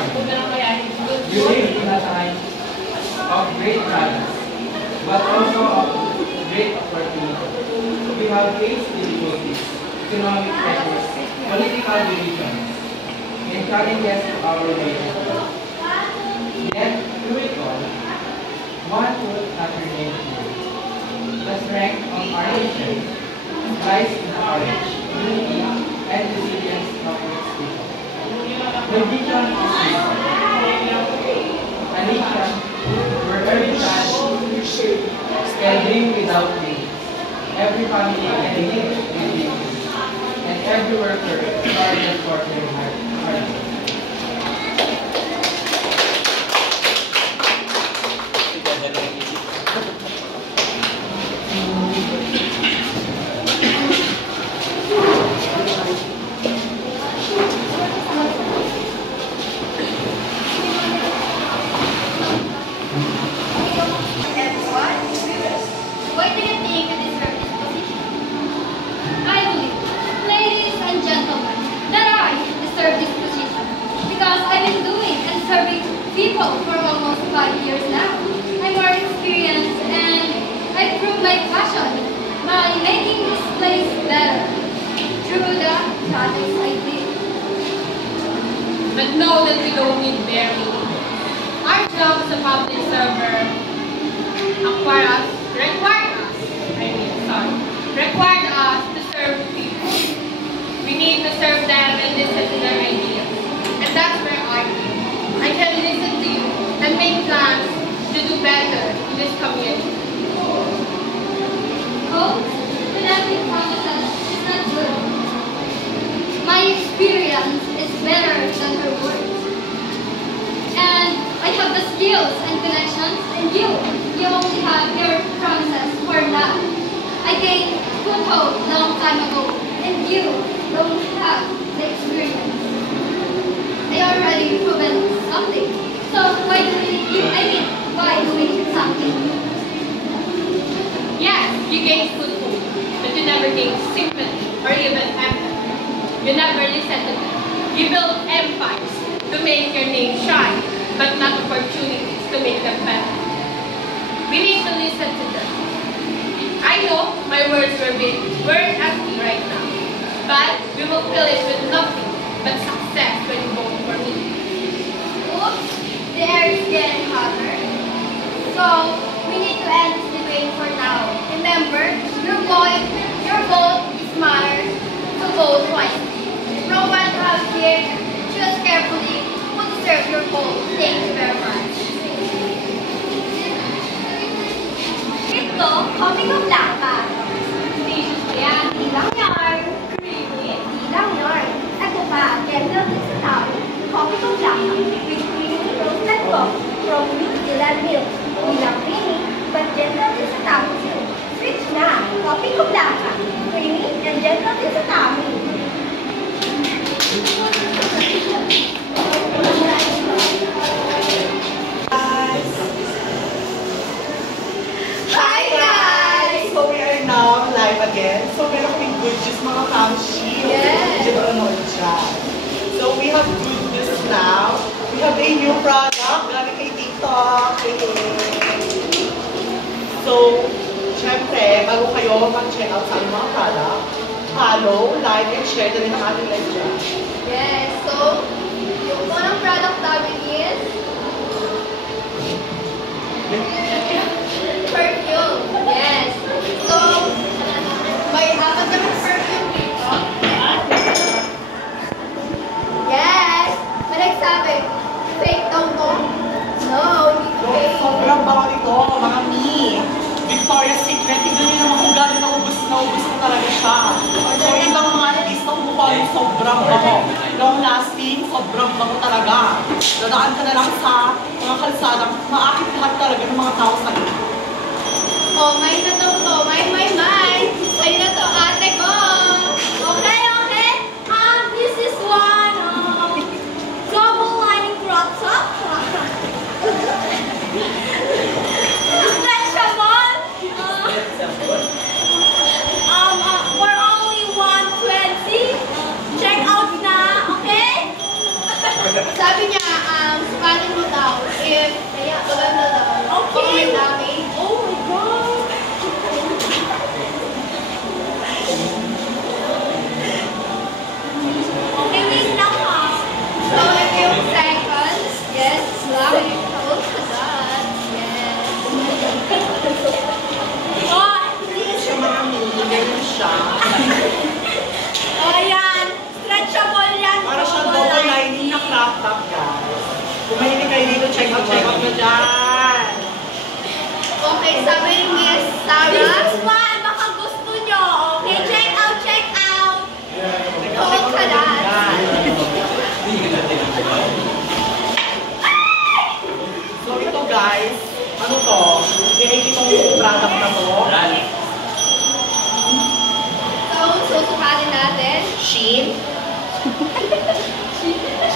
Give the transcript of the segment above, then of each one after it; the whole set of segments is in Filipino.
You live in a time of great trials, but also of great opportunity. We have faced difficulties, economic pressures, political divisions, and challenges to our nation. Yet, through it all, one truth has remained true. The strength of our nation lies in the courage, unity, and resilience of its people. The vision is simple. A nation where every child can dream without limits, every family can live with dignity, and every worker guarded for their heart. People for almost 5 years now. I'm more experienced and I proved my passion by making this place better through the projects I did. But know that we don't need barely. Our job as a public server required us to serve people. We need to serve them and listen to their ideas. And that's where I can listen to you and make plans to do better in this community. Hope that every promises is not good. My experience is better than her words. And I have the skills and connections, and you only have your promises for now. I gained foothold long time ago, and you don't have the experience. They already proven something. So why do we need something? Yes, you gained foothold, but you never gained sympathy or even empathy. You never listened to them. You built empires to make your name shine, but not opportunities to make them better. We need to listen to them. I know my words were empty right now, but we will fill it with nothing but success when you vote for me. Oops, the air is getting hotter. So, we need to end this debate for now. Remember, your vote is matters, so vote wisely. From what I have here, choose carefully who to serve your vote. Thank you very much. Ito, coffee ko blanca. Delicious po yan. Ilang yarn. Creamy. Ilang yarn. Ito pa, gentle sa tao. Coffee ko blanca. With creamy roasted coffee from New Zealand milk. Ilang creamy, but gentle sa tao too. Switch na. Coffee ko blanca. Creamy and gentle sa tao. Hi guys! So we are now live again. So meron kaming good news mga kamshi. Yes! So we have good news now. We have a new product galing kay TikTok. So, syempre, bago kayo mag-check out sa aming mga product, follow, like, and share na rin ang ating live dyan. Yes, so, yung unang product namin is perfume. Yes. So, may apat kami perfume dito. Yes. May nagsabi, fake daw to? No, hindi fake. Sobrang bango nito, mga mi. Victoria's Secret, tignan nyo naman kung gano'n naubos na talaga siya. So, ibang mga artista mukha yung sobrang bango. Long lasting, sobrang bango talaga. Dadaan ka na lang sa mga kalsadang maakit lahat talaga ng mga tao sa iyo. Oh, may na to. May. Sa'yo na to, ate ko. Okay. This is one double lining crop top. Stretchable. For only 120. Check out na, okay? Sabi niya, Paano mo daw? If, kaya, maganda daw. Okay. Kung may damage. Oh my God! Okay, wait lang ha. So, if yung seconds, yes, lang. Hold ka dyan. Yes. Oh, hindi siya mami. Ganyan siya. O, ayan. Stretchable yan. Para siya double lining na crop top, guys. Kung mahilig kayo dito, check out na dyan. Okay, sabi ni Miss Sarah. This is one. Baka gusto nyo. Okay, check out, check out. Hold ka dyan. So ito guys, ano to? Pinake itong product na to. So, susukatin natin. Shein.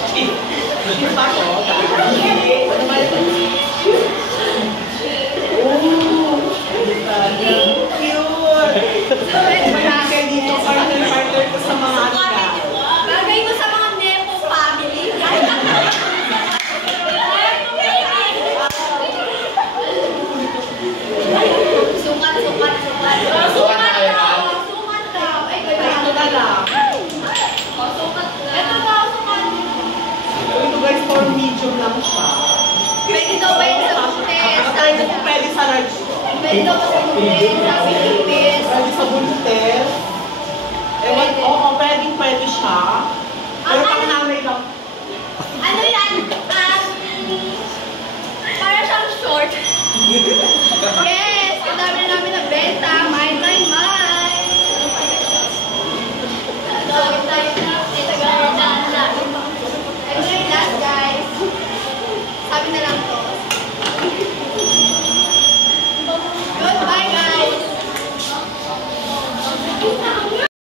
Shein ba to? Ano ba ito? Oh! Cute! So, it's Mahilig kayo dito, partner ko sa mga ano ka. bagay mo sa mga Nepo family. Sukat, sukat, sukat. Sukat daw. Sukat daw. Ay, Ito na lang. oh, sukat na. Ito daw, sukat. So ito guys, for medium lang siya. Pwede daw ba yun sa buntes? At tayo po pwede sa large. Pwede daw ba sa buntes? Sabi ni Miss. Pwede sa buntes. Ewan, oo, pwede siya. Pero pag